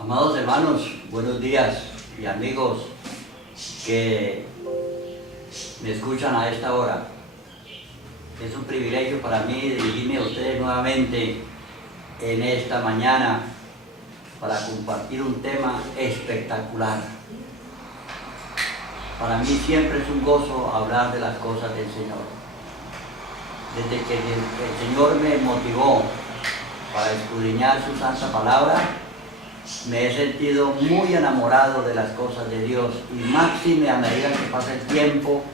Amados hermanos, buenos días y amigos que me escuchan a esta hora. Es un privilegio para mí dirigirme a ustedes nuevamente en esta mañana para compartir un tema espectacular. Para mí siempre es un gozo hablar de las cosas del Señor. Desde que el Señor me motivó para escudriñar su santa palabra, me he sentido muy enamorado de las cosas de Dios, y máxime a medida que pasa el tiempo,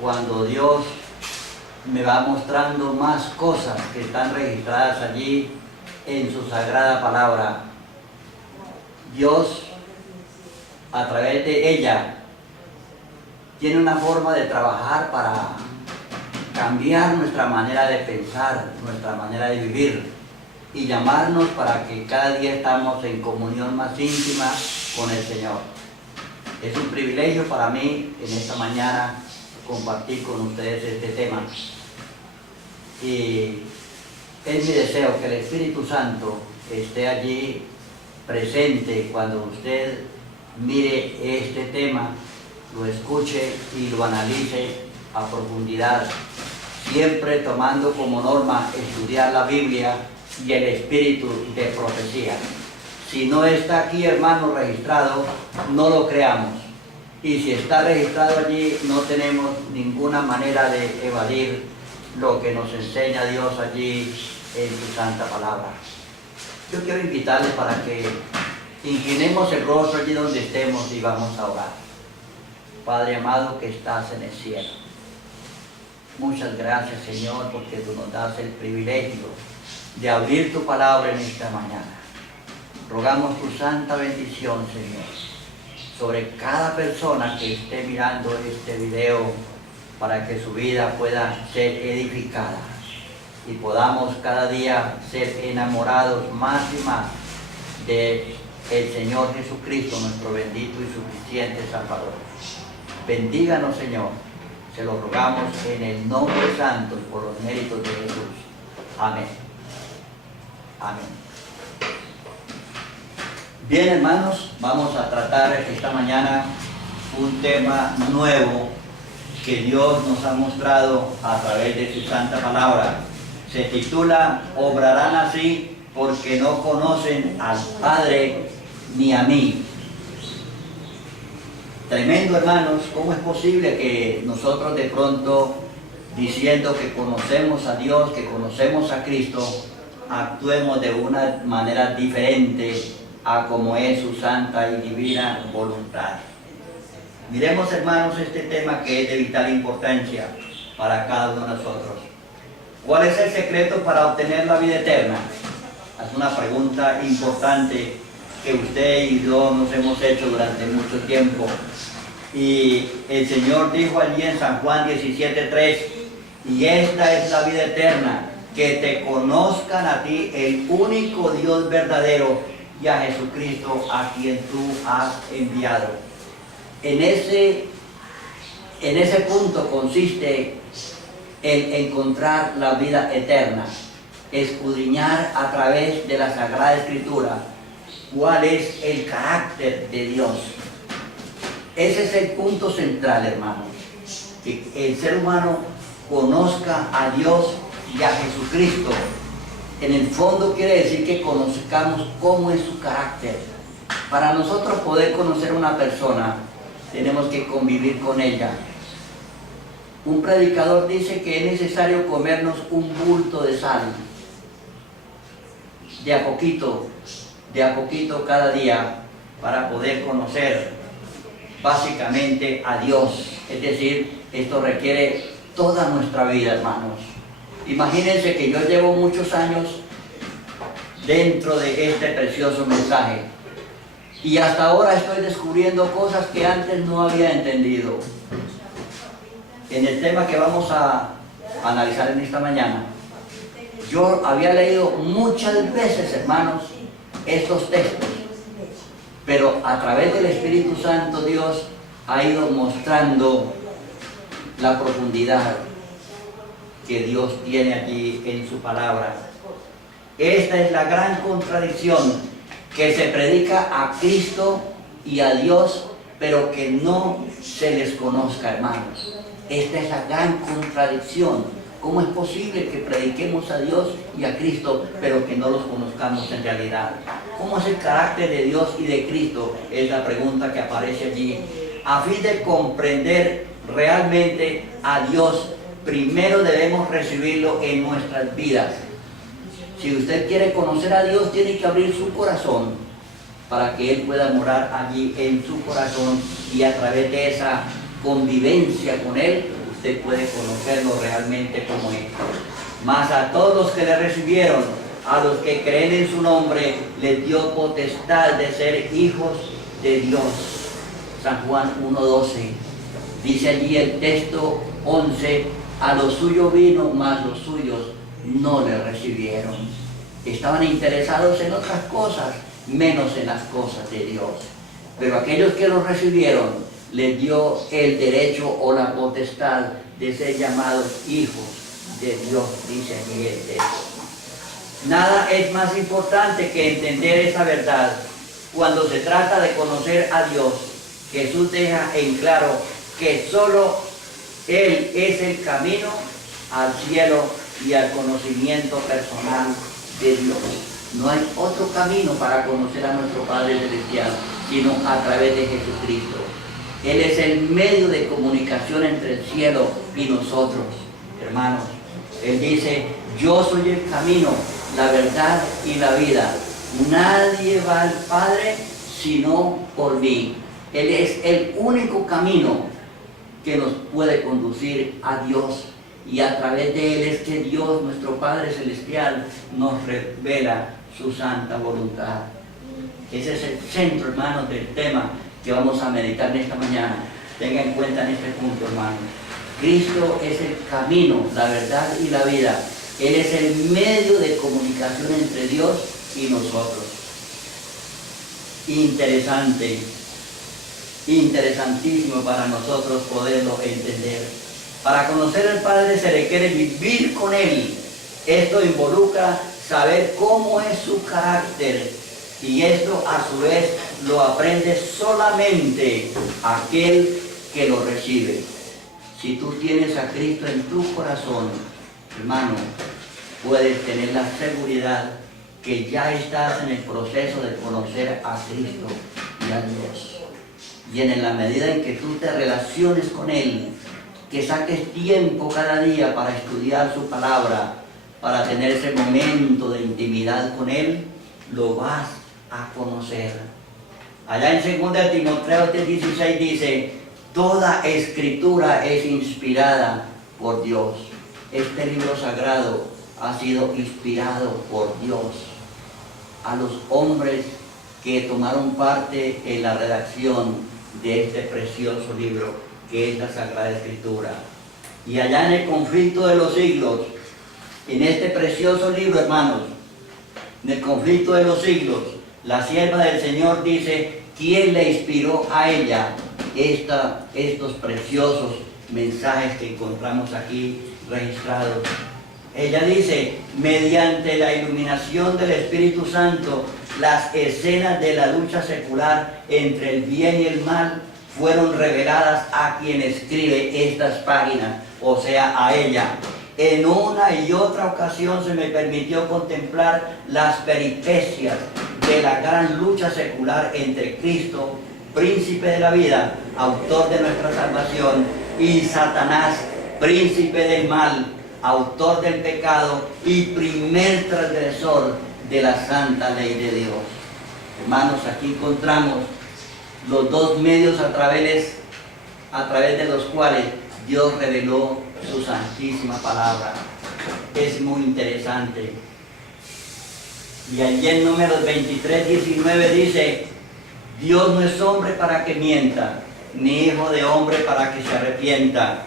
cuando Dios me va mostrando más cosas que están registradas allí en su sagrada palabra. Dios, a través de ella, tiene una forma de trabajar para cambiar nuestra manera de pensar, nuestra manera de vivir, y llamarnos para que cada día estamos en comunión más íntima con el Señor. Es un privilegio para mí en esta mañana compartir con ustedes este tema. Y es mi deseo que el Espíritu Santo esté allí presente cuando usted mire este tema, lo escuche y lo analice a profundidad, siempre tomando como norma estudiar la Biblia y el espíritu de profecía. Si no está aquí, hermano, registrado, no lo creamos. Y si está registrado allí, no tenemos ninguna manera de evadir lo que nos enseña Dios allí en su santa palabra. Yo quiero invitarles para que inclinemos el rostro allí donde estemos y vamos a orar. Padre amado que estás en el cielo, muchas gracias, Señor, porque tú nos das el privilegio de abrir tu palabra en esta mañana. Rogamos tu santa bendición, Señor, sobre cada persona que esté mirando este video, para que su vida pueda ser edificada y podamos cada día ser enamorados más y más de el Señor Jesucristo, nuestro bendito y suficiente Salvador. Bendíganos, Señor, se lo rogamos en el nombre santo y por los méritos de Jesús. Amén. Amén. Bien, hermanos, vamos a tratar esta mañana un tema nuevo que Dios nos ha mostrado a través de su santa palabra. Se titula "Obrarán así porque no conocen al Padre ni a mí". Tremendo, hermanos. ¿Cómo es posible que nosotros de pronto, diciendo que conocemos a Dios, que conocemos a Cristo, actuemos de una manera diferente a como es su santa y divina voluntad? Miremos, hermanos, este tema que es de vital importancia para cada uno de nosotros. ¿Cuál es el secreto para obtener la vida eterna? Es una pregunta importante que usted y yo nos hemos hecho durante mucho tiempo. Y el Señor dijo allí en San Juan 17:3, y esta es la vida eterna, que te conozcan a ti, el único Dios verdadero, y a Jesucristo a quien tú has enviado. En ese punto consiste el encontrar la vida eterna, escudriñar a través de la Sagrada Escritura cuál es el carácter de Dios. Ese es el punto central, hermanos, que el ser humano conozca a Dios y a Jesucristo. En el fondo quiere decir que conozcamos cómo es su carácter. Para nosotros poder conocer a una persona, tenemos que convivir con ella. Un predicador dice que es necesario comernos un bulto de sal, de a poquito cada día, para poder conocer básicamente a Dios. Es decir, esto requiere toda nuestra vida, hermanos. Imagínense que yo llevo muchos años dentro de este precioso mensaje y hasta ahora estoy descubriendo cosas que antes no había entendido. En el tema que vamos a analizar en esta mañana, yo había leído muchas veces, hermanos, estos textos, pero a través del Espíritu Santo Dios ha ido mostrando la profundidad que Dios tiene allí en su palabra. Esta es la gran contradicción que se predica a Cristo y a Dios, pero que no se les conozca, hermanos. Esta es la gran contradicción. ¿Cómo es posible que prediquemos a Dios y a Cristo, pero que no los conozcamos en realidad? ¿Cómo es el carácter de Dios y de Cristo? Es la pregunta que aparece allí. A fin de comprender realmente a Dios, primero debemos recibirlo en nuestras vidas. Si usted quiere conocer a Dios, tiene que abrir su corazón para que Él pueda morar allí en su corazón, y a través de esa convivencia con Él, usted puede conocerlo realmente como es. Mas a todos los que le recibieron, a los que creen en su nombre, les dio potestad de ser hijos de Dios. San Juan 1:12. Dice allí el texto 11, a lo suyo vino, mas los suyos no le recibieron. Estaban interesados en otras cosas, menos en las cosas de Dios. Pero aquellos que lo recibieron, les dio el derecho o la potestad de ser llamados hijos de Dios, dice allí el texto. Nada es más importante que entender esa verdad. Cuando se trata de conocer a Dios, Jesús deja en claro que solo Él es el camino al cielo y al conocimiento personal de Dios. No hay otro camino para conocer a nuestro Padre Celestial, sino a través de Jesucristo. Él es el medio de comunicación entre el cielo y nosotros, hermanos. Él dice, yo soy el camino, la verdad y la vida. Nadie va al Padre sino por mí. Él es el único camino que nos puede conducir a Dios, y a través de Él es que Dios, nuestro Padre Celestial, nos revela su santa voluntad. Ese es el centro, hermanos, del tema que vamos a meditar en esta mañana. Tenga en cuenta en este punto, hermanos. Cristo es el camino, la verdad y la vida. Él es el medio de comunicación entre Dios y nosotros. Interesante, interesantísimo para nosotros poderlo entender. Para conocer al Padre se requiere vivir con Él. Esto involucra saber cómo es su carácter, y esto a su vez lo aprende solamente aquel que lo recibe. Si tú tienes a Cristo en tu corazón, hermano, puedes tener la seguridad que ya estás en el proceso de conocer a Cristo y a Dios. Y en la medida en que tú te relaciones con Él, que saques tiempo cada día para estudiar su palabra, para tener ese momento de intimidad con Él, lo vas a conocer. Allá en 2 Timoteo 16 dice, toda escritura es inspirada por Dios. Este libro sagrado ha sido inspirado por Dios. A los hombres que tomaron parte en la redacción de este precioso libro, que es la Sagrada Escritura. Y allá en el conflicto de los siglos, en este precioso libro, hermanos, en el conflicto de los siglos, la sierva del Señor dice, ¿quién le inspiró a ella estos preciosos mensajes que encontramos aquí registrados? Ella dice, mediante la iluminación del Espíritu Santo, las escenas de la lucha secular entre el bien y el mal fueron reveladas a quien escribe estas páginas, o sea, a ella. En una y otra ocasión se me permitió contemplar las peripecias de la gran lucha secular entre Cristo, príncipe de la vida, autor de nuestra salvación, y Satanás, príncipe del mal, autor del pecado y primer transgresor de la santa ley de Dios. Hermanos, aquí encontramos los dos medios a través de los cuales Dios reveló su santísima palabra. Es muy interesante. Y allí en Números 23:19 dice, Dios no es hombre para que mienta, ni hijo de hombre para que se arrepienta.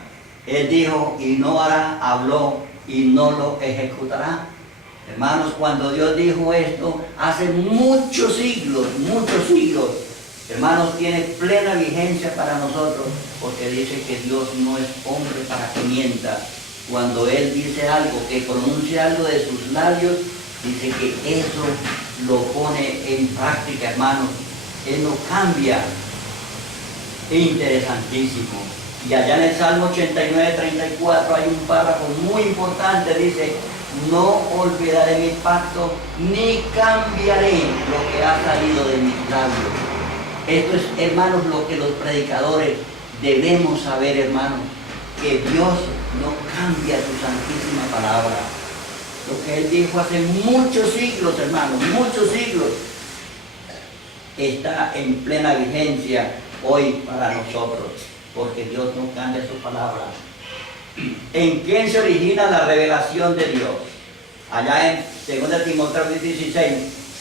Él dijo y no hará, habló y no lo ejecutará. Hermanos, cuando Dios dijo esto hace muchos siglos, hermanos, tiene plena vigencia para nosotros, porque dice que Dios no es hombre para que mienta. Cuando Él dice algo, que pronuncia algo de sus labios, dice que eso lo pone en práctica, hermanos. Él lo cambia. Interesantísimo. Y allá en el Salmo 89, 34 hay un párrafo muy importante, dice: no olvidaré mi pacto, ni cambiaré lo que ha salido de mis labios. Esto es, hermanos, lo que los predicadores debemos saber, hermanos, que Dios no cambia su santísima palabra. Lo que Él dijo hace muchos siglos, hermanos, muchos siglos, está en plena vigencia hoy para nosotros, porque Dios no cambia su palabra. ¿En quién se origina la revelación de Dios? Allá en 2 Timoteo 16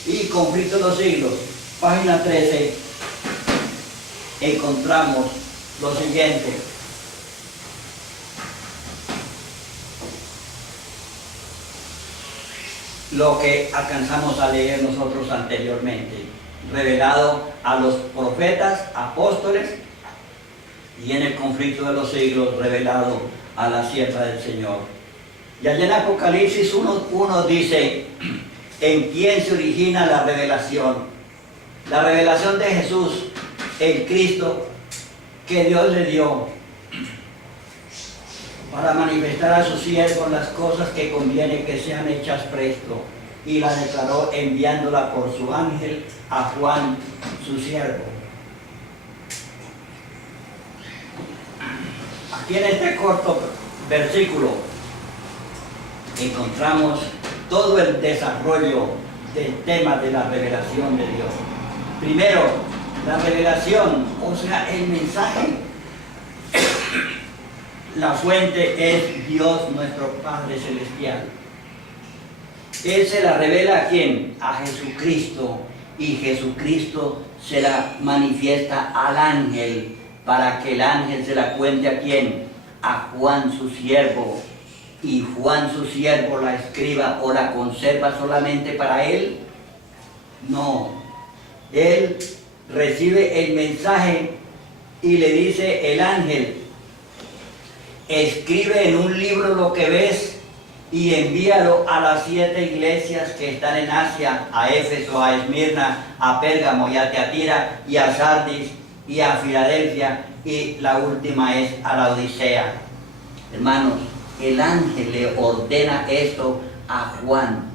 y conflicto de los siglos, página 13, encontramos lo siguiente. Lo que alcanzamos a leer nosotros anteriormente, revelado a los profetas, apóstoles, y en el conflicto de los siglos revelado a la sierva del Señor. Y allá en Apocalipsis 1:1 dice: ¿en quién se origina la revelación? La revelación de Jesús, el Cristo, que Dios le dio para manifestar a sus siervos las cosas que conviene que sean hechas presto, y la declaró enviándola por su ángel a Juan, su siervo. Aquí en este corto versículo encontramos todo el desarrollo del tema de la revelación de Dios. Primero, la revelación, o sea, el mensaje. La fuente es Dios, nuestro Padre Celestial. Él se la revela ¿a quién? A Jesucristo. Y Jesucristo se la manifiesta al ángel, para que el ángel se la cuente ¿a quién? A Juan, su siervo. Y Juan, su siervo, la escriba o la conserva solamente para él. No. Él recibe el mensaje y le dice el ángel: escribe en un libro lo que ves y envíalo a las 7 iglesias que están en Asia, a Éfeso, a Esmirna, a Pérgamo y a Teatira y a Sardis y a Filadelfia, y la última es a la Odisea. Hermanos, el ángel le ordena esto a Juan.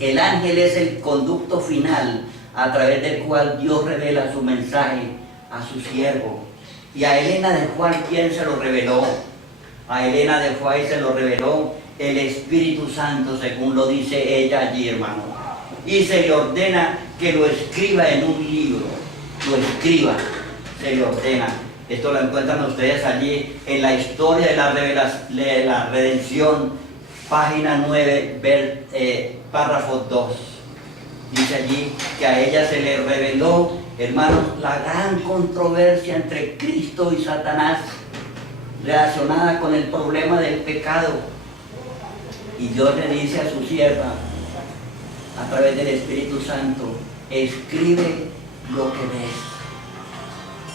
El ángel es el conducto final a través del cual Dios revela su mensaje a su siervo. Y a Helena de Juan, ¿quién se lo reveló? A Helena de Juan se lo reveló el Espíritu Santo, según lo dice ella allí, hermano. Y se le ordena que lo escriba en un libro. Lo escriba, se le ordena. Esto lo encuentran ustedes allí en la historia de la redención, página 9, párrafo 2. Dice allí que a ella se le reveló, hermanos, la gran controversia entre Cristo y Satanás relacionada con el problema del pecado. Y Dios le dice a su sierva, a través del Espíritu Santo: escribe lo que ves.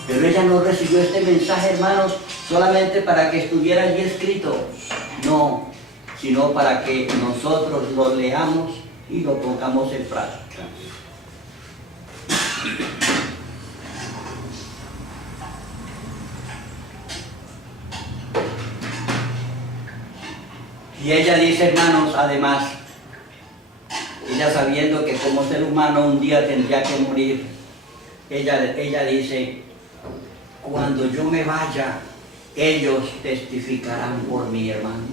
Pero ella no recibió este mensaje, hermanos, solamente para que estuviera allí escrito. No, sino para que nosotros lo leamos y lo pongamos en práctica. Y ella dice, hermanos, además, ella sabiendo que como ser humano un día tendría que morir, ella dice: cuando yo me vaya, ellos testificarán por mí, hermanos.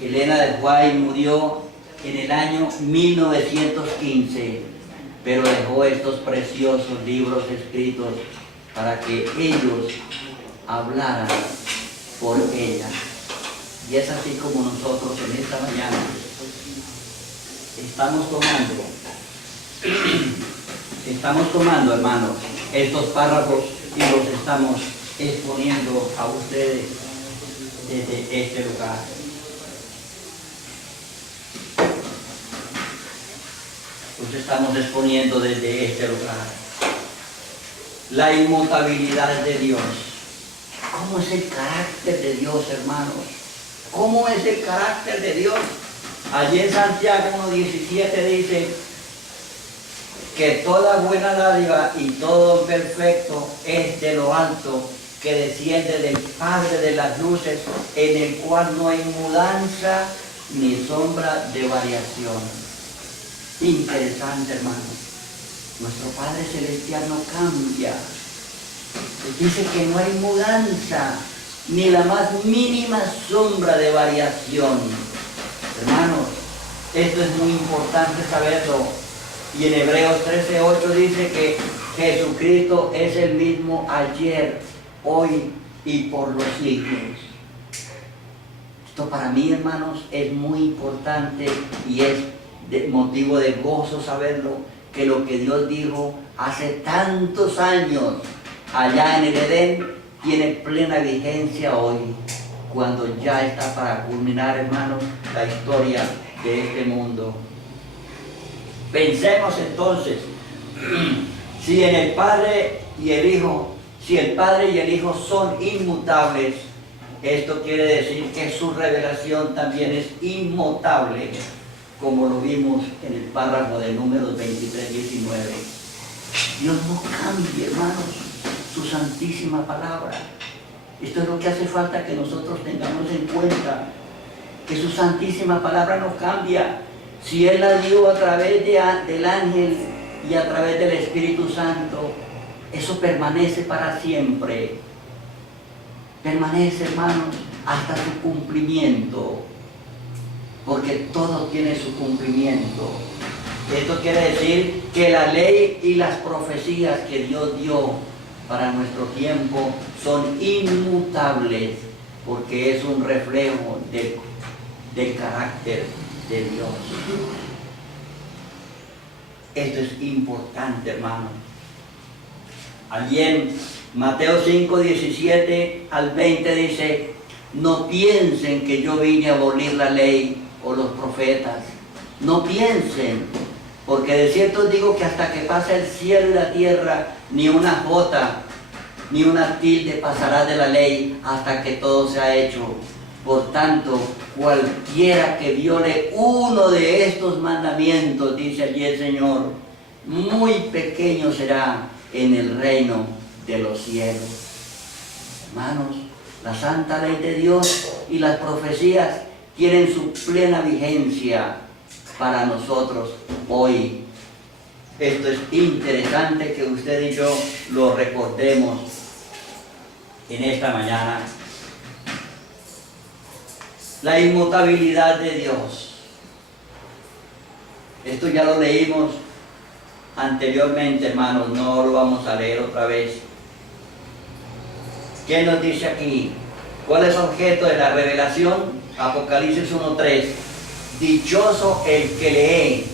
Helena de White murió en el año 1915, pero dejó estos preciosos libros escritos para que ellos hablaran por ella. Y es así como nosotros en esta mañana estamos tomando, hermanos, estos párrafos y los estamos exponiendo a ustedes desde este lugar. Los estamos exponiendo desde este lugar. La inmutabilidad de Dios. ¿Cómo es el carácter de Dios, hermanos? ¿Cómo es el carácter de Dios? Allí en Santiago 1:17 dice que toda buena dádiva y todo perfecto es de lo alto, que desciende del Padre de las luces, en el cual no hay mudanza ni sombra de variación. Interesante, hermano. Nuestro Padre Celestial no cambia. Dice que no hay mudanza, ni la más mínima sombra de variación. Hermanos, esto es muy importante saberlo. Y en Hebreos 13:8 dice que Jesucristo es el mismo ayer, hoy y por los siglos. Esto para mí, hermanos, es muy importante y es motivo de gozo saberlo, que lo que Dios dijo hace tantos años allá en el Edén tiene plena vigencia hoy, cuando ya está para culminar, hermanos, la historia de este mundo. Pensemos entonces, si en el Padre y el Hijo, si el Padre y el Hijo son inmutables, esto quiere decir que su revelación también es inmutable, como lo vimos en el párrafo de Números 23:19. Dios no cambia, hermanos, su santísima palabra. Esto es lo que hace falta que nosotros tengamos en cuenta, que su santísima palabra no cambia. Si Él la dio a través del ángel y a través del Espíritu Santo, eso permanece para siempre. Permanece, hermanos, hasta su cumplimiento, porque todo tiene su cumplimiento. Esto quiere decir que la ley y las profecías que Dios dio para nuestro tiempo son inmutables, porque es un reflejo del carácter de Dios. Esto es importante, hermano. Allí en Mateo 5:17 al 20 dice: no piensen que yo vine a abolir la ley o los profetas. No piensen, porque de cierto os digo que hasta que pase el cielo y la tierra, ni una jota ni una tilde pasará de la ley hasta que todo sea hecho. Por tanto, cualquiera que viole uno de estos mandamientos, dice allí el Señor, muy pequeño será en el reino de los cielos. Hermanos, la santa ley de Dios y las profecías tienen su plena vigencia para nosotros hoy. Esto es interesante que usted y yo lo recordemos en esta mañana. La inmutabilidad de Dios. Esto ya lo leímos anteriormente, hermanos, no lo vamos a leer otra vez. ¿Qué nos dice aquí? ¿Cuál es objeto de la revelación? Apocalipsis 1:3. Dichoso el que lee.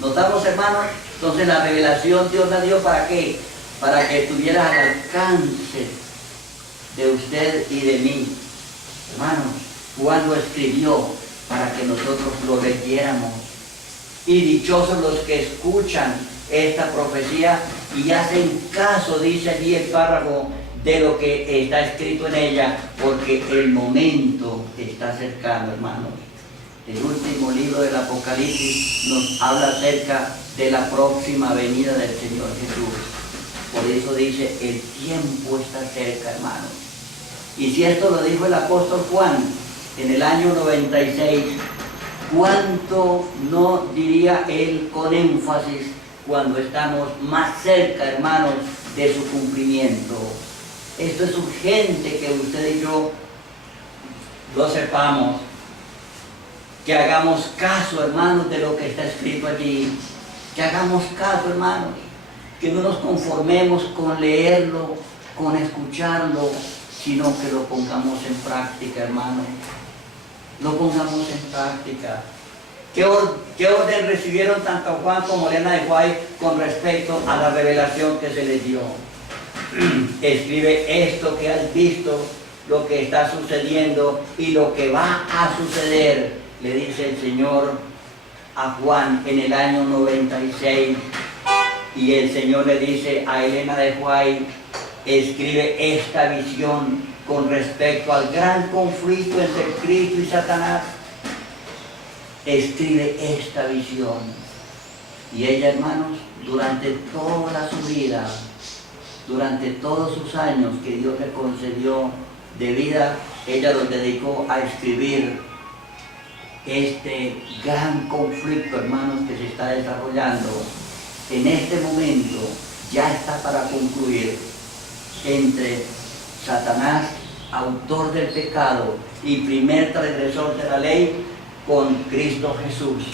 ¿Notamos, hermanos? Entonces la revelación Dios la dio ¿para qué? Para que estuviera al alcance de usted y de mí. Hermanos, Juan lo escribió para que nosotros lo leyéramos. Y dichosos los que escuchan esta profecía y hacen caso, dice allí el párrafo, de lo que está escrito en ella, porque el momento está cercano, hermanos. El último libro del Apocalipsis nos habla acerca de la próxima venida del Señor Jesús. Por eso dice, el tiempo está cerca, hermanos. Y si esto lo dijo el apóstol Juan en el año 96, ¿cuánto no diría él con énfasis cuando estamos más cerca, hermanos, de su cumplimiento? Esto es urgente que usted y yo lo sepamos, que hagamos caso, hermanos, de lo que está escrito allí, que hagamos caso, hermanos, que no nos conformemos con leerlo, con escucharlo, sino que lo pongamos en práctica, hermanos. Lo pongamos en práctica. ¿Qué orden recibieron tanto Juan como Elena de White con respecto a la revelación que se les dio? Escribe esto que has visto, lo que está sucediendo y lo que va a suceder, le dice el Señor a Juan en el año 96. Y el Señor le dice a Elena de White, escribe esta visión con respecto al gran conflicto entre Cristo y Satanás. escribe esta visión. Y ella, hermanos, durante toda su vida, durante todos sus años que Dios le concedió de vida, ella los dedicó a escribir este gran conflicto, hermanos, que se está desarrollando. En este momento ya está para concluir entre Satanás, autor del pecado y primer transgresor de la ley, con Cristo Jesús.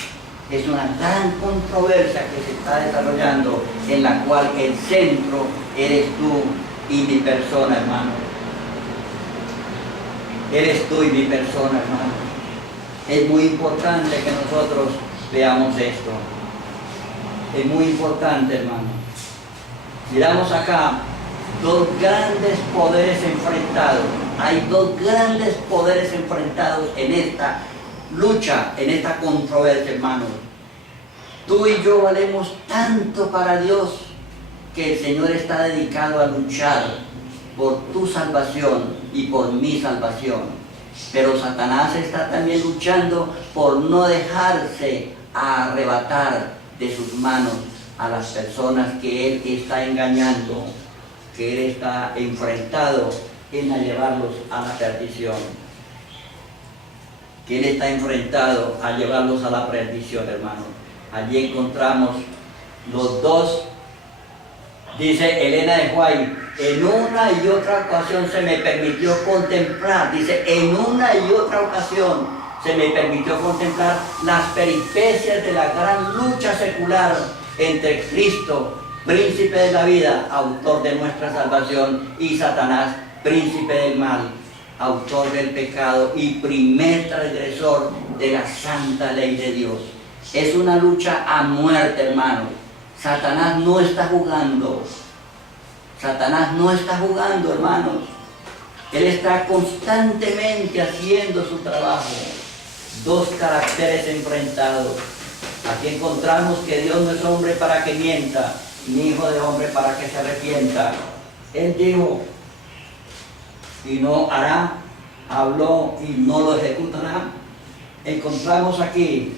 Es una gran controversia que se está desarrollando, en la cual el centro eres tú y mi persona, hermano. Eres tú y mi persona, hermano. Es muy importante que nosotros veamos esto. Es muy importante, hermano. Miramos acá dos grandes poderes enfrentados. Hay dos grandes poderes enfrentados en esta lucha, en esta controversia, hermanos. Tú y yo valemos tanto para Dios que el Señor está dedicado a luchar por tu salvación y por mi salvación. Pero Satanás está también luchando por no dejarse arrebatar de sus manos a las personas que Él está engañando, que Él está enfrentado en a llevarlos a la perdición. Que Él está enfrentado a llevarlos a la perdición, hermano. Allí encontramos los dos. Dice Elena de White, en una y otra ocasión se me permitió contemplar, dice, en una y otra ocasión se me permitió contemplar las peripecias de la gran lucha secular entre Cristo, príncipe de la vida, autor de nuestra salvación, y Satanás, príncipe del mal, autor del pecado y primer transgresor de la santa ley de Dios. Es una lucha a muerte, hermano. Satanás no está jugando. Satanás no está jugando, hermanos. Él está constantemente haciendo su trabajo. Dos caracteres enfrentados. Aquí encontramos que Dios no es hombre para que mienta, ni hijo de hombre para que se arrepienta. Él dijo y no hará, habló y no lo ejecutará. Encontramos aquí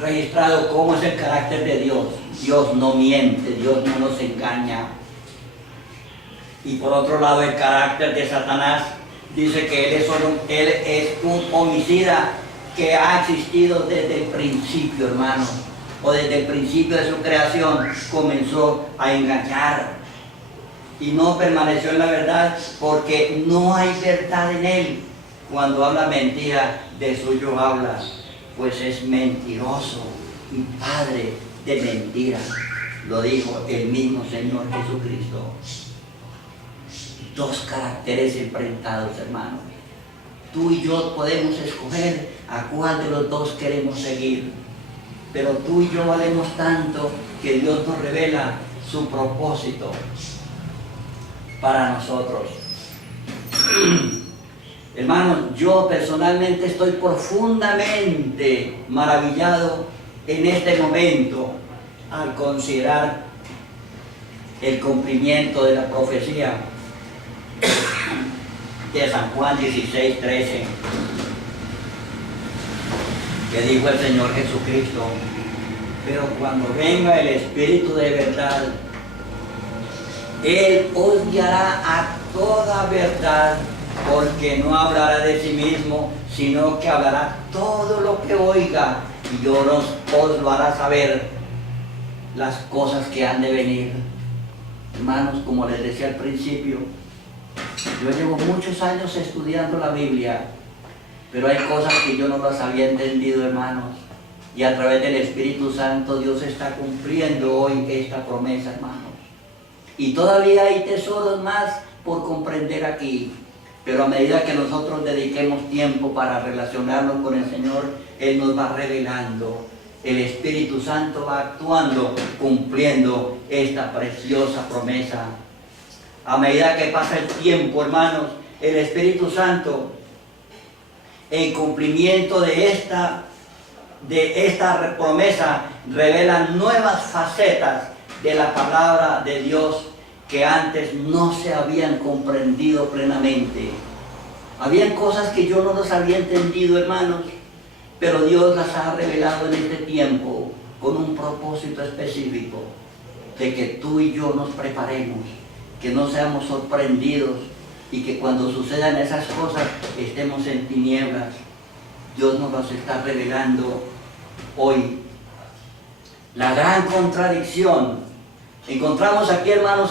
registrado cómo es el carácter de Dios. Dios no miente, Dios no nos engaña. Y por otro lado, el carácter de Satanás dice que él es un homicida que ha existido desde el principio, hermano, o desde el principio de su creación comenzó a engañar y no permaneció en la verdad, porque no hay verdad en él. Cuando habla mentira, de suyo habla, pues es mentiroso y padre de mentira. Lo dijo el mismo Señor Jesucristo. Dos caracteres enfrentados, hermanos. Tú y yo podemos escoger a cuál de los dos queremos seguir. Pero tú y yo valemos tanto que Dios nos revela su propósito para nosotros. Hermanos, yo personalmente estoy profundamente maravillado en este momento al considerar el cumplimiento de la profecía de San Juan 16:13, que dijo el Señor Jesucristo: pero cuando venga el Espíritu de verdad, Él os guiará a toda verdad, porque no hablará de sí mismo, sino que hablará todo lo que oiga, y os lo hará saber las cosas que han de venir. Hermanos, como les decía al principio, yo llevo muchos años estudiando la Biblia, pero hay cosas que yo no las había entendido, hermanos, y a través del Espíritu Santo Dios está cumpliendo hoy esta promesa, hermanos. Y todavía hay tesoros más por comprender aquí, pero a medida que nosotros dediquemos tiempo para relacionarnos con el Señor, Él nos va revelando. El Espíritu Santo va actuando, cumpliendo esta preciosa promesa. A medida que pasa el tiempo, hermanos, el Espíritu Santo, en cumplimiento de esta promesa, revela nuevas facetas de la palabra de Dios que antes no se habían comprendido plenamente. Habían cosas que yo no las había entendido, hermanos, pero Dios las ha revelado en este tiempo con un propósito específico, de que tú y yo nos preparemos, que no seamos sorprendidos y que cuando sucedan esas cosas estemos en tinieblas. Dios nos las está revelando hoy. La gran contradicción. Encontramos aquí, hermanos,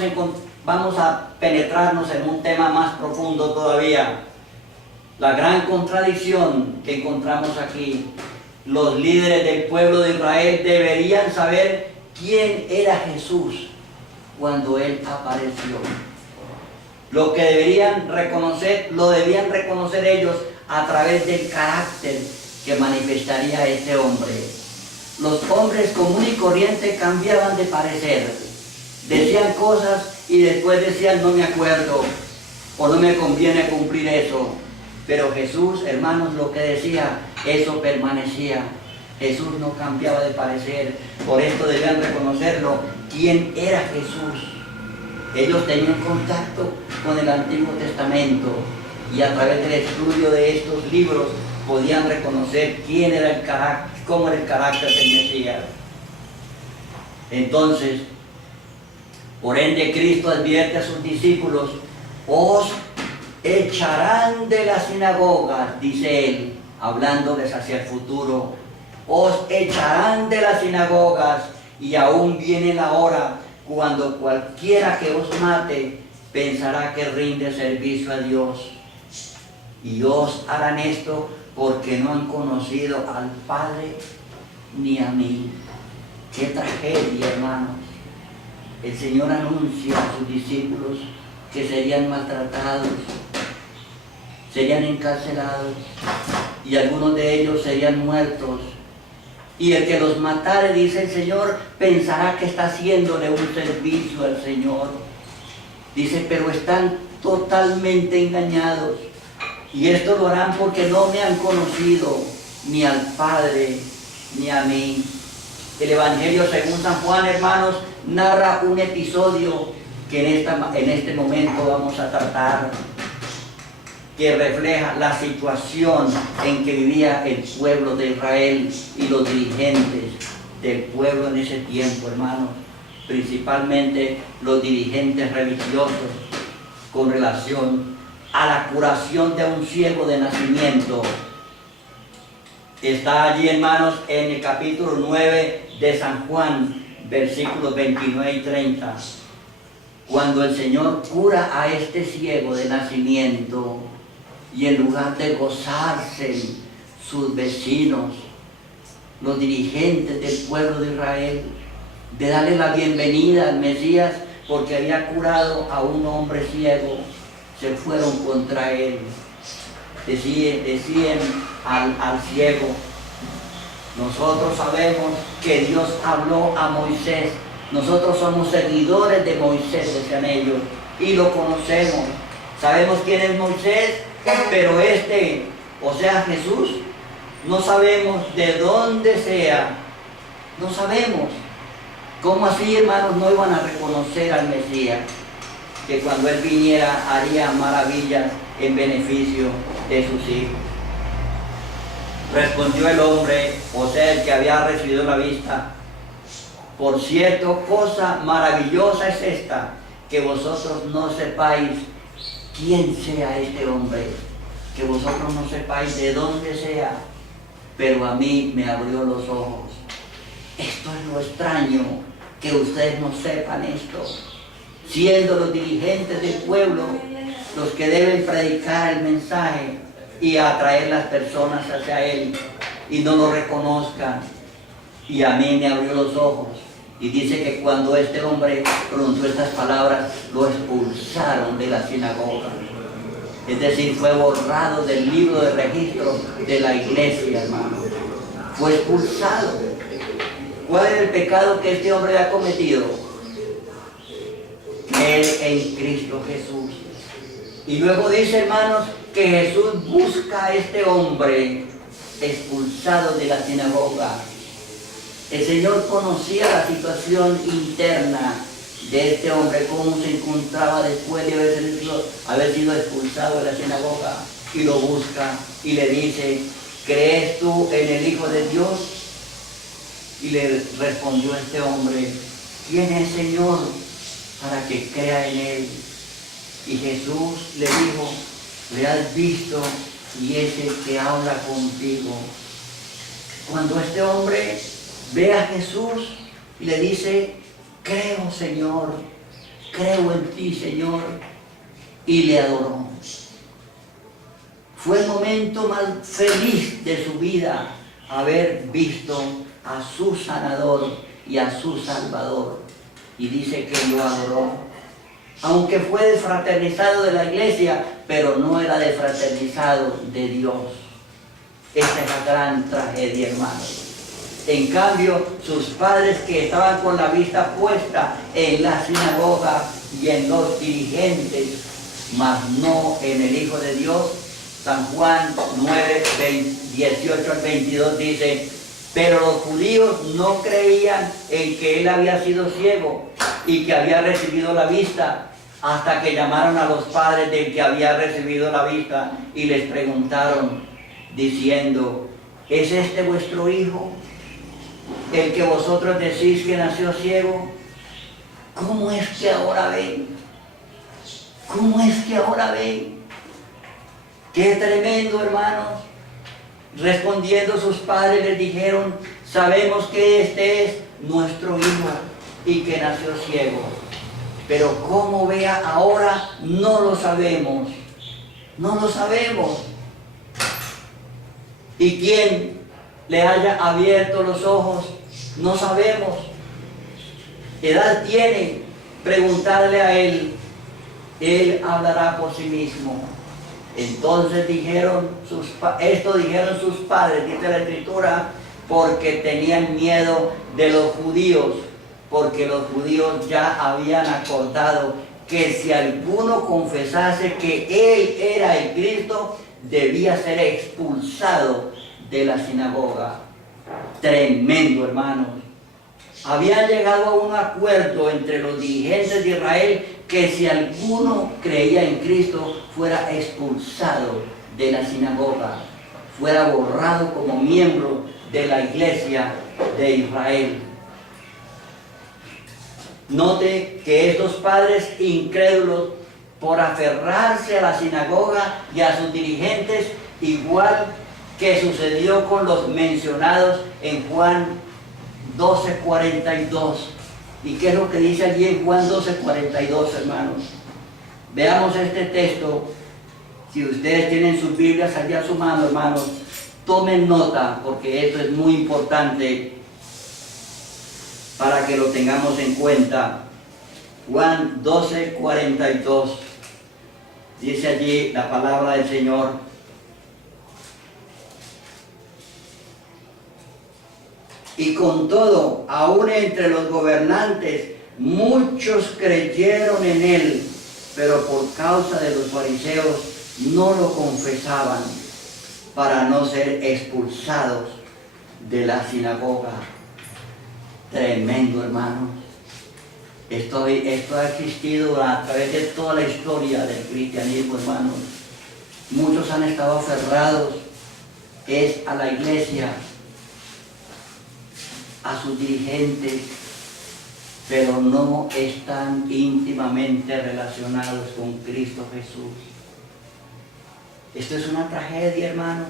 vamos a penetrarnos en un tema más profundo todavía. La gran contradicción que encontramos aquí. Los líderes del pueblo de Israel deberían saber quién era Jesús cuando Él apareció. Lo que deberían reconocer, lo debían reconocer ellos a través del carácter que manifestaría este hombre. Los hombres comunes y corrientes cambiaban de parecer, decían cosas y después decían no me acuerdo o no me conviene cumplir eso. Pero Jesús, hermanos, lo que decía, eso permanecía. Jesús no cambiaba de parecer. Por esto debían reconocerlo. ¿Quién era Jesús? Ellos tenían contacto con el Antiguo Testamento y a través del estudio de estos libros podían reconocer quién era el carácter, cómo era el carácter del Mesías. Entonces, por ende, Cristo advierte a sus discípulos: os echarán de las sinagogas, dice Él, hablándoles hacia el futuro. Os echarán de las sinagogas, y aún viene la hora cuando cualquiera que os mate pensará que rinde servicio a Dios. Y os harán esto porque no han conocido al Padre ni a mí. ¡Qué tragedia, hermanos! El Señor anuncia a sus discípulos que serían maltratados, serían encarcelados y algunos de ellos serían muertos. Y el que los matare, dice el Señor, pensará que está haciéndole un servicio al Señor. Dice, pero están totalmente engañados. Y esto lo harán porque no me han conocido ni al Padre ni a mí. El Evangelio según San Juan, hermanos, narra un episodio que en este momento vamos a tratar, que refleja la situación en que vivía el pueblo de Israel y los dirigentes del pueblo en ese tiempo, hermanos, principalmente los dirigentes religiosos, con relación a la curación de un ciego de nacimiento. Está allí, hermanos, en el capítulo 9 de San Juan, versículos 29 y 30. Cuando el Señor cura a este ciego de nacimiento, y en lugar de gozarse sus vecinos, los dirigentes del pueblo de Israel, de darle la bienvenida al Mesías porque había curado a un hombre ciego, se fueron contra él. Decían al ciego: nosotros sabemos que Dios habló a Moisés, nosotros somos seguidores de Moisés, decían ellos, y lo conocemos. Sabemos quién es Moisés, pero o sea Jesús, no sabemos de dónde sea, no sabemos. ¿Cómo así, hermanos, no iban a reconocer al Mesías? Que cuando Él viniera haría maravillas en beneficio de sus hijos. Respondió el hombre, o sea, el que había recibido la vista: por cierto, cosa maravillosa es esta, que vosotros no sepáis quién sea este hombre, que vosotros no sepáis de dónde sea, pero a mí me abrió los ojos. Esto es lo extraño, que ustedes no sepan esto, siendo los dirigentes del pueblo los que deben predicar el mensaje y atraer las personas hacia Él, y no lo reconozcan. Y a mí me abrió los ojos. Y dice que cuando este hombre pronunció estas palabras, lo expulsaron de la sinagoga. Es decir, fue borrado del libro de registro de la iglesia, hermano. Fue expulsado. ¿Cuál es el pecado que este hombre ha cometido? Él en Cristo Jesús. Y luego dice, hermanos, que Jesús busca a este hombre expulsado de la sinagoga. El Señor conocía la situación interna de este hombre, cómo se encontraba después de haber sido expulsado de la sinagoga. y lo busca y le dice, ¿crees tú en el Hijo de Dios? Y le respondió este hombre, ¿quién es, Señor, para que crea en él? Y Jesús le dijo, le has visto y es el que habla contigo. Cuando este hombre ve a Jesús y le dice, creo, Señor, creo en ti, Señor, y le adoró. Fue el momento más feliz de su vida, haber visto a su sanador y a su salvador. Y dice que lo adoró. Aunque fue desfraternizado de la iglesia, pero no era desfraternizado de Dios. Esa es la gran tragedia, hermanos. En cambio, sus padres, que estaban con la vista puesta en la sinagoga y en los dirigentes, mas no en el Hijo de Dios, San Juan 9, 18 al 22 dice, pero los judíos no creían en que él había sido ciego y que había recibido la vista, hasta que llamaron a los padres del que había recibido la vista y les preguntaron, diciendo, ¿es este vuestro hijo, el que vosotros decís que nació ciego? ¿Cómo es que ahora ven? ¿Cómo es que ahora ven? ¡Qué tremendo, hermanos! Respondiendo sus padres les dijeron, sabemos que este es nuestro hijo y que nació ciego, pero cómo vea ahora no lo sabemos, no lo sabemos. ¿Y quién le haya abierto los ojos? No sabemos. ¿Edad tiene? Preguntarle a él, él hablará por sí mismo. Entonces dijeron sus padres, dice la Escritura, porque tenían miedo de los judíos, porque los judíos ya habían acordado que si alguno confesase que él era el Cristo, debía ser expulsado de la sinagoga. Tremendo, hermanos. Habían llegado a un acuerdo entre los dirigentes de Israel que si alguno creía en Cristo fuera expulsado de la sinagoga, fuera borrado como miembro de la iglesia de Israel. Note que estos padres incrédulos, por aferrarse a la sinagoga y a sus dirigentes, igual que sucedió con los mencionados en Juan 12:42. ¿Y qué es lo que dice allí en Juan 12:42, hermanos? Veamos este texto. Si ustedes tienen sus Biblias allí a su mano, hermanos, tomen nota, porque esto es muy importante para que lo tengamos en cuenta. Juan 12:42. Dice allí la palabra del Señor. Y con todo, aún entre los gobernantes, muchos creyeron en él, pero por causa de los fariseos no lo confesaban, para no ser expulsados de la sinagoga. Tremendo, hermanos. Esto ha existido a través de toda la historia del cristianismo, hermanos. Muchos han estado aferrados a la iglesia, a sus dirigentes, pero no están íntimamente relacionados con Cristo Jesús. Esto es una tragedia, hermanos.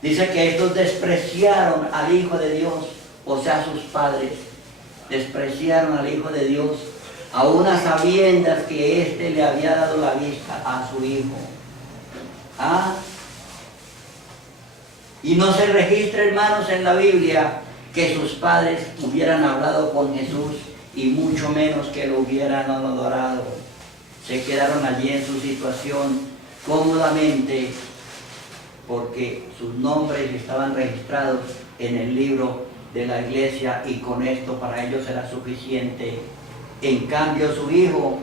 Dice que estos despreciaron al Hijo de Dios, o sea, sus padres, despreciaron al Hijo de Dios, aún a sabiendas que éste le había dado la vista a su hijo. Y no se registra, hermanos, en la Biblia que sus padres hubieran hablado con Jesús y mucho menos que lo hubieran adorado. Se quedaron allí en su situación cómodamente porque sus nombres estaban registrados en el libro de la iglesia y con esto para ellos era suficiente. En cambio, su hijo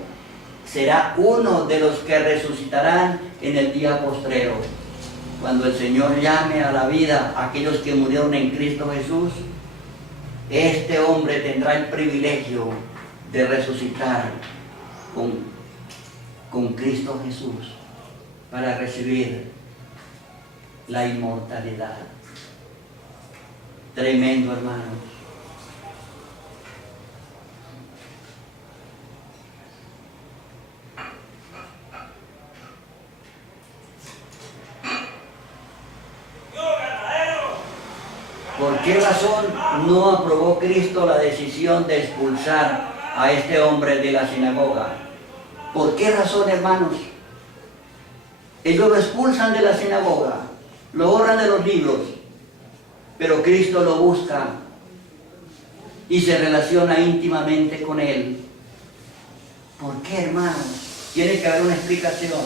será uno de los que resucitarán en el día postrero. Cuando el Señor llame a la vida a aquellos que murieron en Cristo Jesús, este hombre tendrá el privilegio de resucitar con Cristo Jesús. para recibir la inmortalidad. Tremendo, hermanos. ¿Por qué razón no aprobó Cristo la decisión de expulsar a este hombre de la sinagoga? ¿Por qué razón, hermanos? Ellos lo expulsan de la sinagoga, lo borran de los libros, pero Cristo lo busca y se relaciona íntimamente con él. ¿Por qué, hermanos? Tiene que haber una explicación.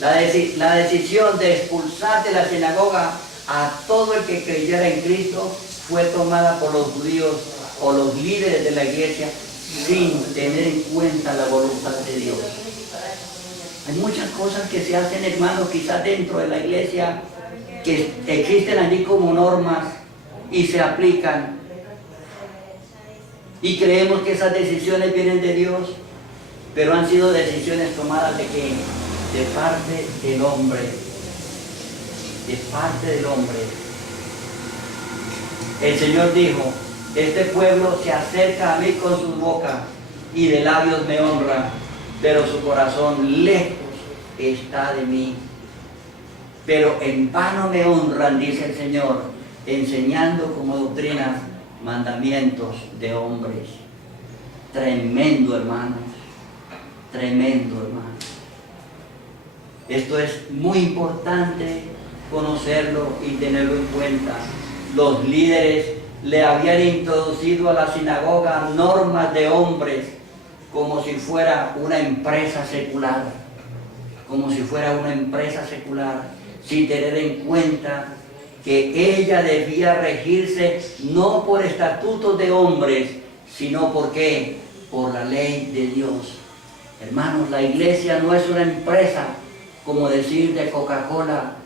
La decisión de expulsar de la sinagoga a todo el que creyera en Cristo fue tomada por los judíos o los líderes de la iglesia sin tener en cuenta la voluntad de Dios. Hay muchas cosas que se hacen, hermanos, quizás dentro de la iglesia, que existen allí como normas y se aplican. Y creemos que esas decisiones vienen de Dios, pero han sido decisiones tomadas ¿de qué? De parte del hombre. De parte del hombre. El Señor dijo: este pueblo se acerca a mí con su boca y de labios me honra, pero su corazón lejos está de mí. Pero en vano me honran, dice el Señor, enseñando como doctrina mandamientos de hombres. Tremendo, hermanos. Tremendo, hermanos. Esto es muy importante conocerlo y tenerlo en cuenta. Los líderes le habían introducido a la sinagoga normas de hombres como si fuera una empresa secular, como si fuera una empresa secular, sin tener en cuenta que ella debía regirse no por estatutos de hombres, sino ¿por qué? Por la ley de Dios. Hermanos, la iglesia no es una empresa como decir de Coca-Cola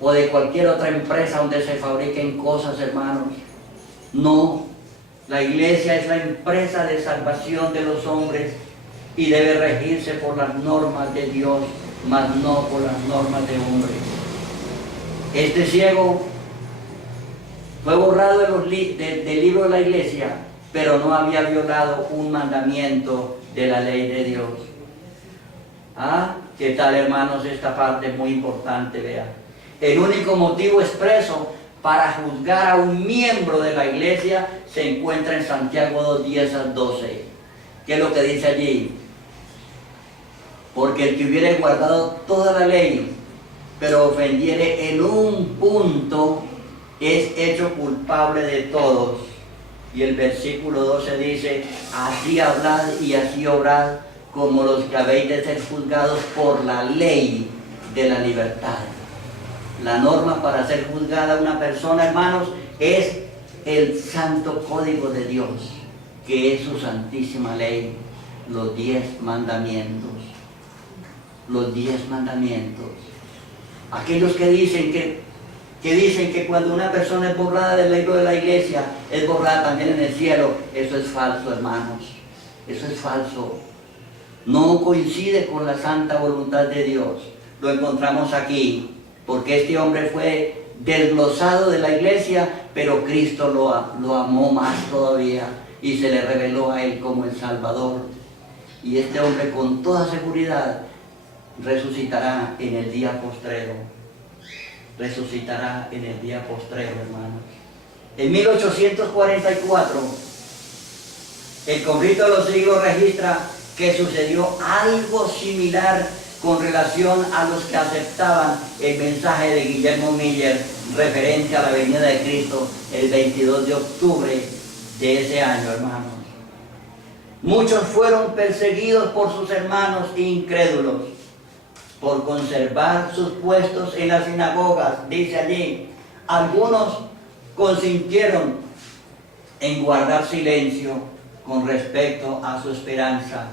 o de cualquier otra empresa donde se fabriquen cosas, hermanos. No, la iglesia es la empresa de salvación de los hombres y debe regirse por las normas de Dios, mas no por las normas de hombres. Este ciego fue borrado del libro de la iglesia, pero no había violado un mandamiento de la ley de Dios. ¿Ah? ¿Qué tal, hermanos? Esta parte es muy importante, vean. El único motivo expreso para juzgar a un miembro de la iglesia se encuentra en Santiago 2:10 al 12. ¿Qué es lo que dice allí? Porque el que hubiere guardado toda la ley, pero ofendiere en un punto, es hecho culpable de todos. Y el versículo 12 dice: así hablad y así obrad, como los que habéis de ser juzgados por la ley de la libertad. La norma para ser juzgada una persona, hermanos, es el santo código de Dios, que es su santísima ley, los 10 mandamientos. Los 10 mandamientos. Aquellos que dicen que cuando una persona es borrada del libro de la iglesia, es borrada también en el cielo, eso es falso, hermanos. Eso es falso. No coincide con la santa voluntad de Dios. Lo encontramos aquí, porque este hombre fue desglosado de la iglesia, pero Cristo lo amó más todavía y se le reveló a él como el Salvador. Y este hombre con toda seguridad resucitará en el día postrero. Resucitará en el día postrero, hermanos. En 1844, el Conflicto de los Siglos registra que sucedió algo similar con relación a los que aceptaban el mensaje de Guillermo Miller referente a la venida de Cristo el 22 de octubre de ese año, hermanos. Muchos fueron perseguidos por sus hermanos incrédulos por conservar sus puestos en las sinagogas, dice allí. Algunos consintieron en guardar silencio con respecto a su esperanza,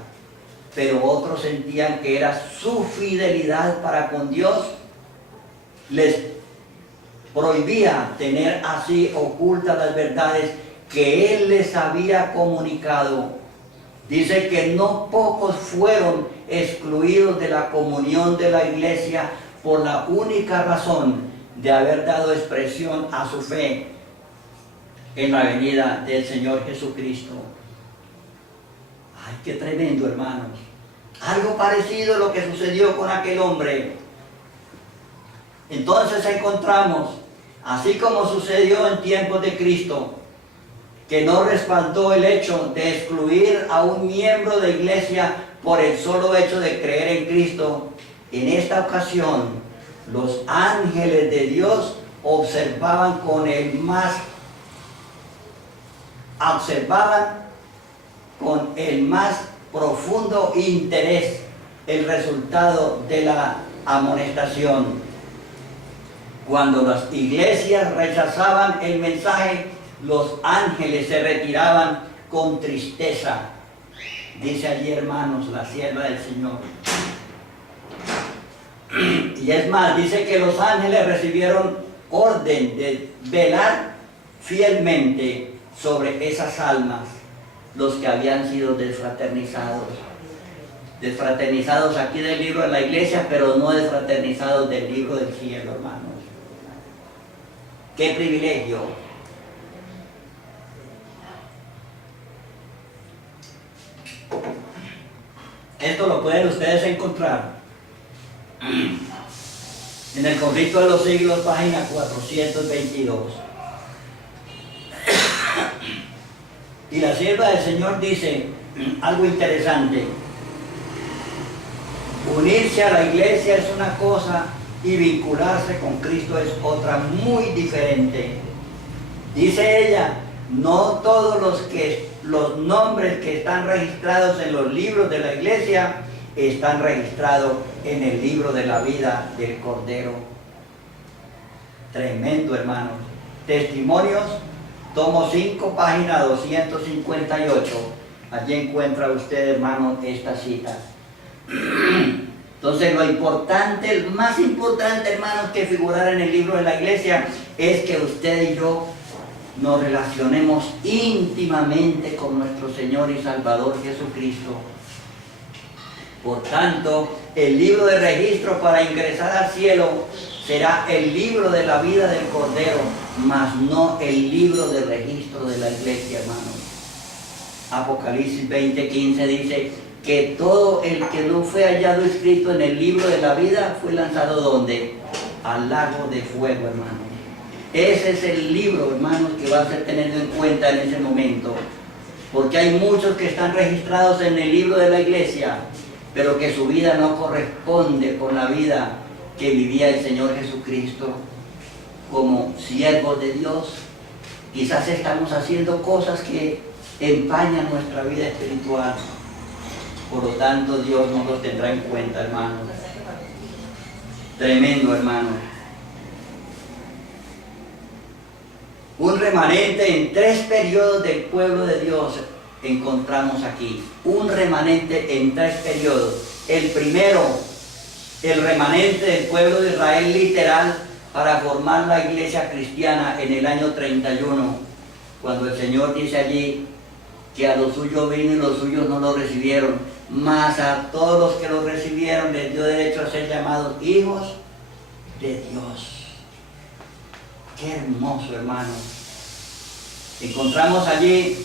pero otros sentían que era su fidelidad para con Dios les prohibía tener así ocultas las verdades que Él les había comunicado. Dice que no pocos fueron excluidos de la comunión de la iglesia por la única razón de haber dado expresión a su fe en la venida del Señor Jesucristo. Ay, qué tremendo, hermanos. Algo parecido a lo que sucedió con aquel hombre. Entonces encontramos, así como sucedió en tiempos de Cristo, que no respaldó el hecho de excluir a un miembro de iglesia por el solo hecho de creer en Cristo. En esta ocasión, los ángeles de Dios observaban con el más profundo interés el resultado de la amonestación. Cuando las iglesias rechazaban el mensaje, los ángeles se retiraban con tristeza. Dice allí, hermanos, la sierva del Señor. Y es más, dice que los ángeles recibieron orden de velar fielmente sobre esas almas, los que habían sido desfraternizados. Desfraternizados aquí del libro de la iglesia, pero no desfraternizados del libro del cielo, hermanos. ¡Qué privilegio! Esto lo pueden ustedes encontrar en el Conflicto de los Siglos, página 422. Y la sierva del Señor dice algo interesante. Unirse a la iglesia es una cosa y vincularse con Cristo es otra muy diferente. Dice ella, no todos los nombres que están registrados en los libros de la iglesia están registrados en el libro de la vida del Cordero. Tremendo, hermanos. Testimonios, tomo 5, página 258. Allí encuentra usted, hermano, esta cita. Entonces lo importante, el más importante, hermanos, que figurar en el libro de la iglesia es que usted y yo nos relacionemos íntimamente con nuestro Señor y Salvador Jesucristo. Por tanto, el libro de registro para ingresar al cielo será el libro de la vida del Cordero, mas no el libro de registro de la iglesia, hermanos. Apocalipsis 20:15 dice que todo el que no fue hallado escrito en el libro de la vida fue lanzado ¿dónde? Al lago de fuego, hermanos. Ese es el libro, hermanos, que va a ser tenido en cuenta en ese momento. Porque hay muchos que están registrados en el libro de la iglesia, pero que su vida no corresponde con la vida que vivía el Señor Jesucristo como siervos de Dios. Quizás estamos haciendo cosas que empañan nuestra vida espiritual. Por lo tanto, Dios nos los tendrá en cuenta, hermanos. Tremendo, hermanos. Un remanente en 3 periodos del pueblo de Dios encontramos aquí. Un remanente en 3 periodos. El primero, el remanente del pueblo de Israel literal para formar la iglesia cristiana en el año 31, cuando el Señor dice allí que a los suyos vino y los suyos no lo recibieron, mas a todos los que lo recibieron les dio derecho a ser llamados hijos de Dios. Qué hermoso, hermano. Encontramos allí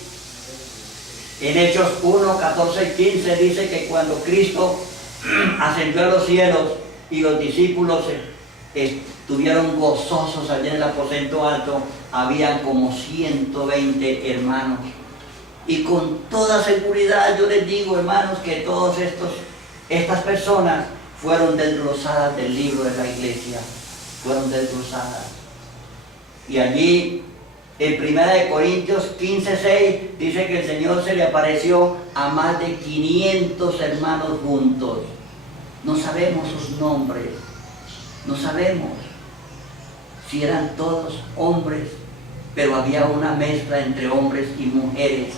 en Hechos 1, 14 y 15 dice que cuando Cristo ascendió a los cielos y los discípulos estuvieron gozosos allí en el aposento alto, habían como 120 hermanos. Y con toda seguridad yo les digo, hermanos, que todas estas personas fueron desglosadas del libro de la iglesia. Fueron desglosadas. Y allí, en 1 Corintios 15:6, dice que el Señor se le apareció a más de 500 hermanos juntos. No sabemos sus nombres. No sabemos si eran todos hombres, pero había una mezcla entre hombres y mujeres.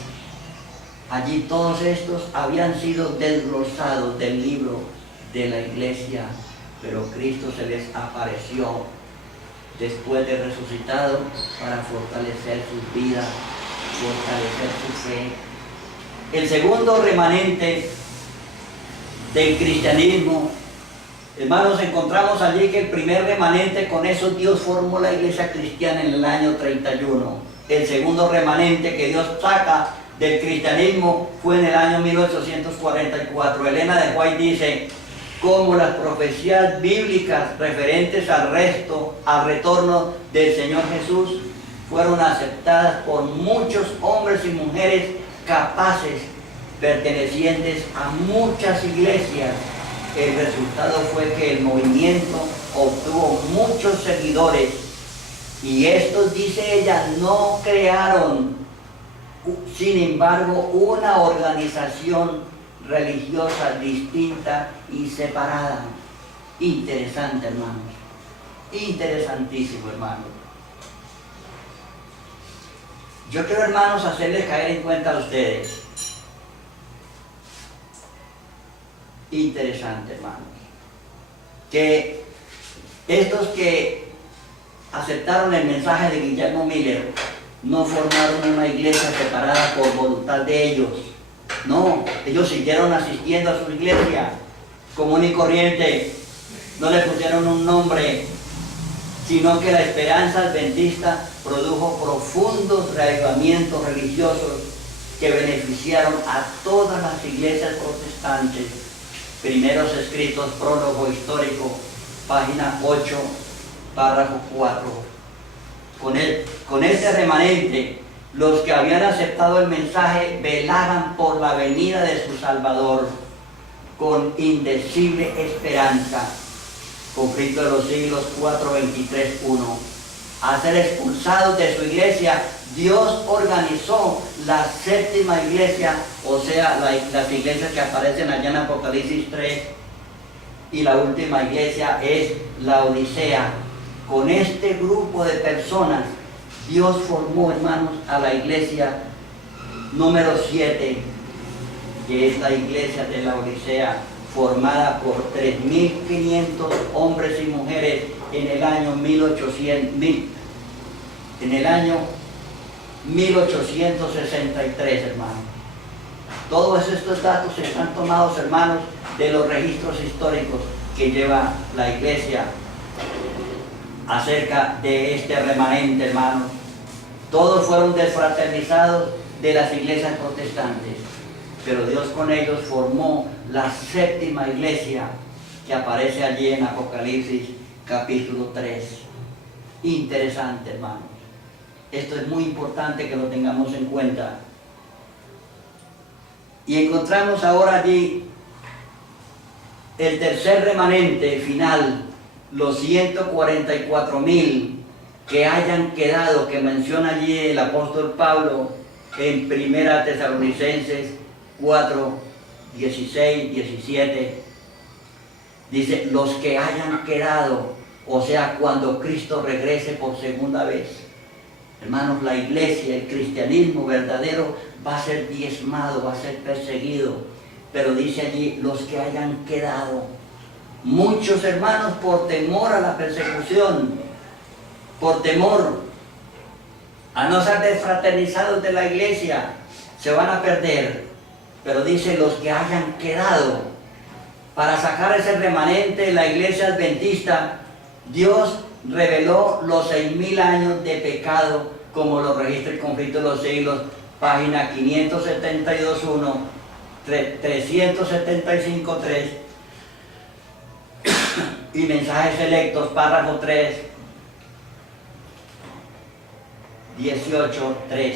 Allí todos estos habían sido desglosados del libro de la iglesia, pero Cristo se les apareció después de resucitado para fortalecer sus vidas, fortalecer su fe. El segundo remanente del cristianismo Hermanos, encontramos allí que el primer remanente, con eso Dios formó la iglesia cristiana en el año 31. El segundo remanente que Dios saca del cristianismo fue en el año 1844. Elena de White dice, como las profecías bíblicas referentes al retorno del Señor Jesús, fueron aceptadas por muchos hombres y mujeres capaces, pertenecientes a muchas iglesias. El resultado fue que el movimiento obtuvo muchos seguidores y estos, dice ella, no crearon, sin embargo, una organización religiosa distinta y separada. Interesante, hermanos. Interesantísimo, hermanos. Yo quiero, hermanos, hacerles caer en cuenta a ustedes. Interesante, hermanos, que estos que aceptaron el mensaje de Guillermo Miller no formaron una iglesia separada por voluntad de ellos. No, ellos siguieron asistiendo a su iglesia común y corriente, no le pusieron un nombre, sino que la esperanza adventista produjo profundos reavivamientos religiosos que beneficiaron a todas las iglesias protestantes. Primeros escritos, prólogo histórico, página 8, párrafo 4. Con este remanente, los que habían aceptado el mensaje velaban por la venida de su Salvador con indecible esperanza. Conflicto de los siglos 4, 23, 1. Al ser expulsados de su iglesia, Dios organizó la séptima iglesia, o sea, las iglesias que aparecen allá en Apocalipsis 3, y la última iglesia es la Odisea. Con este grupo de personas, Dios formó, hermanos, a la iglesia número 7, que es la iglesia de la Odisea, formada por 3.500 hombres y mujeres en el año 1863, hermanos. Todos estos datos están tomados, hermanos, de los registros históricos que lleva la iglesia acerca de este remanente, hermanos. Todos fueron desfraternizados de las iglesias protestantes, pero Dios con ellos formó la séptima iglesia que aparece allí en Apocalipsis capítulo 3. Interesante, hermanos. Esto es muy importante que lo tengamos en cuenta. Y encontramos ahora allí el tercer remanente final, los 144.000 que hayan quedado, que menciona allí el apóstol Pablo en 1 Tesalonicenses 4, 16, 17. Dice, los que hayan quedado, o sea, cuando Cristo regrese por segunda vez. Hermanos, la iglesia, el cristianismo verdadero va a ser diezmado, va a ser perseguido. Pero dice allí, los que hayan quedado. Muchos, hermanos, por temor a la persecución, por temor a no ser desfraternizados de la iglesia, se van a perder. Pero dice, los que hayan quedado, para sacar ese remanente de la iglesia adventista, Dios reveló los 6.000 años de pecado, como lo registra el Conflicto de los Siglos, página 572.1, 375.3, y Mensajes Selectos, párrafo 3, 18.3,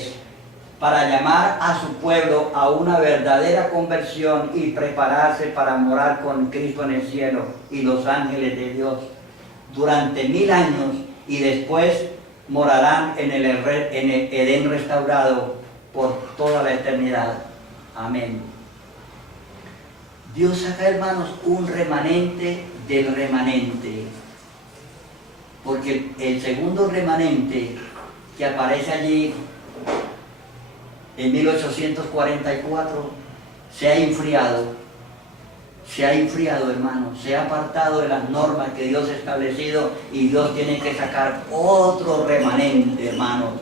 para llamar a su pueblo a una verdadera conversión y prepararse para morar con Cristo en el cielo y los ángeles de Dios durante 1000 años, y después morarán en el Edén restaurado por toda la eternidad. Amén. Dios saca, hermanos, un remanente del remanente, porque el segundo remanente que aparece allí en 1844 se ha enfriado, hermanos, se ha apartado de las normas que Dios ha establecido, y Dios tiene que sacar otro remanente, hermanos,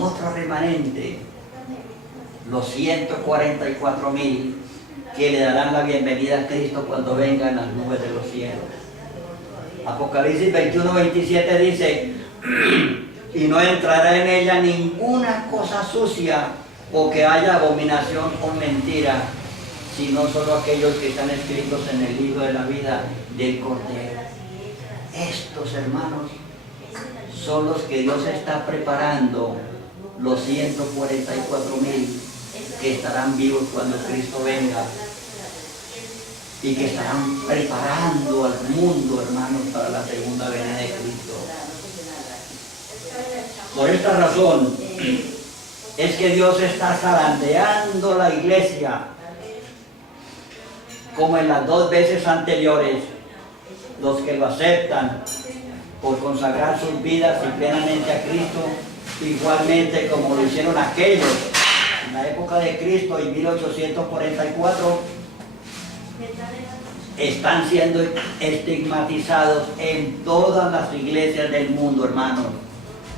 otro remanente, los 144.000 que le darán la bienvenida a Cristo cuando vengan las nubes de los cielos. Apocalipsis 21:27 dice, y no entrará en ella ninguna cosa sucia, o que haya abominación o mentira, sino solo aquellos que están escritos en el libro de la vida del Cordero. Estos, hermanos, son los que Dios está preparando, los 144,000 que estarán vivos cuando Cristo venga y que estarán preparando al mundo, hermanos, para la segunda venida de Cristo. Por esta razón es que Dios está zarandeando la iglesia, como en las 2 veces anteriores. Los que lo aceptan por consagrar sus vidas y plenamente a Cristo, igualmente como lo hicieron aquellos en la época de Cristo en 1844, están siendo estigmatizados en todas las iglesias del mundo, hermanos.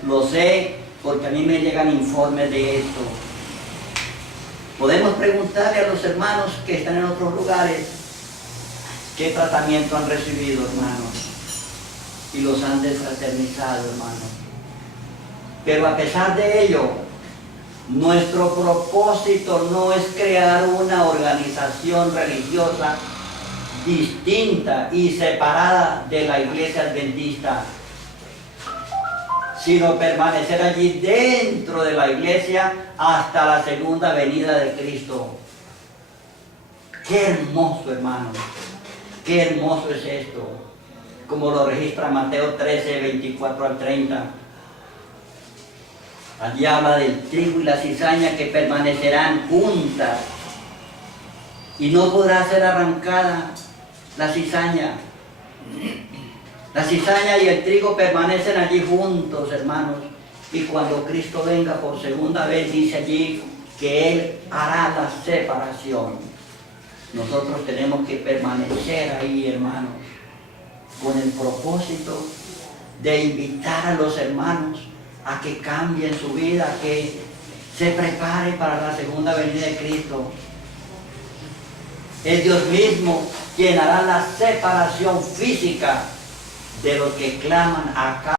Lo sé porque a mí me llegan informes de esto. Podemos preguntarle a los hermanos que están en otros lugares qué tratamiento han recibido, hermanos, y los han desfraternizado, hermanos. Pero a pesar de ello, nuestro propósito no es crear una organización religiosa distinta y separada de la iglesia adventista, sino permanecer allí dentro de la iglesia hasta la segunda venida de Cristo. Qué hermoso, hermanos, qué hermoso es esto, como lo registra Mateo 13:24-30. Allí habla del trigo y la cizaña que permanecerán juntas y no podrá ser arrancada la cizaña. La cizaña y el trigo permanecen allí juntos, hermanos, y cuando Cristo venga por segunda vez, dice allí que Él hará la separación. Nosotros tenemos que permanecer ahí, hermanos, con el propósito de invitar a los hermanos a que cambien su vida, a que se preparen para la segunda venida de Cristo. Es Dios mismo quien hará la separación física de los que claman acá.